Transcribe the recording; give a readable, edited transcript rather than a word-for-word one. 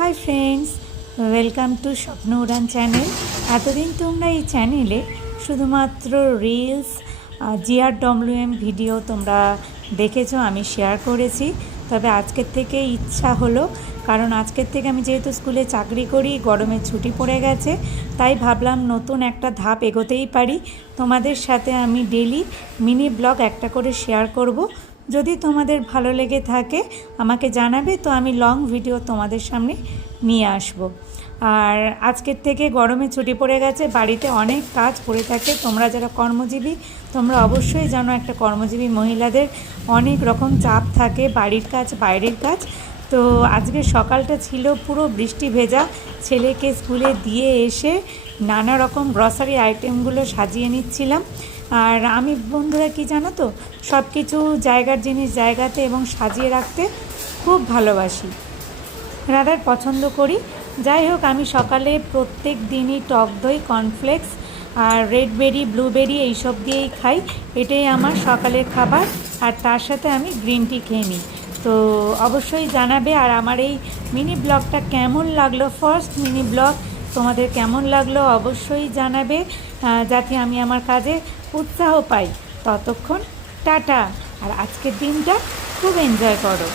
Hi friends, welcome to স্বপ্ন উড়ান channel. এতদিন তোমরা এই চ্যানেলে শুধুমাত্র রিলস GRWM ভিডিও তোমরা দেখেছো, আমি শেয়ার করেছি। তবে আজকের থেকে ইচ্ছা হলো, কারণ আজকের থেকে আমি যেহেতু স্কুলে চাকরি করি, গরমের ছুটি পড়ে গেছে, তাই ভাবলাম নতুন একটা ধাপ এগোতেই পারি। তোমাদের সাথে আমি ডেলি মিনি ব্লগ একটা করে শেয়ার করব। যদি তোমাদের ভালো লেগে থাকে আমাকে জানাবে, তো আমি লং ভিডিও তোমাদের সামনে নিয়ে আসব। আর আজকের থেকে গরমে ছুটি পড়ে গেছে, বাড়িতে অনেক কাজ পড়ে থাকে। তোমরা যারা কর্মজীবী, তোমরা অবশ্যই জানো একটা কর্মজীবী মহিলাদের অনেক রকম চাপ থাকে, বাড়ির কাজ, বাইরের কাজ। তো আজকে সকালটা ছিল পুরো বৃষ্টি ভেজা। ছেলেকে স্কুলে দিয়ে এসে নানা রকম গ্রসারি আইটেমগুলো সাজিয়ে নিচ্ছিলাম। আর আমি বন্ধুরা কি জানো তো, সব কিছু জায়গার জিনিস জায়গাতে এবং সাজিয়ে রাখতে খুব ভালোবাসি, রাদার পছন্দ করি। যাই হোক, আমি সকালে প্রত্যেক দিনই টক দই, কর্নফ্লেক্স আর রেড বেরি, ব্লুবেরি এইসব দিয়েই খাই। এটাই আমার সকালের খাবার। আর তার সাথে আমি গ্রিন টি খেয়ে নিই। তো অবশ্যই জানাবে। আর আমার এই মিনি ব্লগটা কেমন লাগলো, ফার্স্ট মিনি ব্লগ তোমাদের কেমন লাগলো অবশ্যই জানাবে, যাতে আমি আমার কাজে উৎসাহ পাই। ততক্ষণ টাটা। আর আজকের দিনটা খুব এনজয় করো।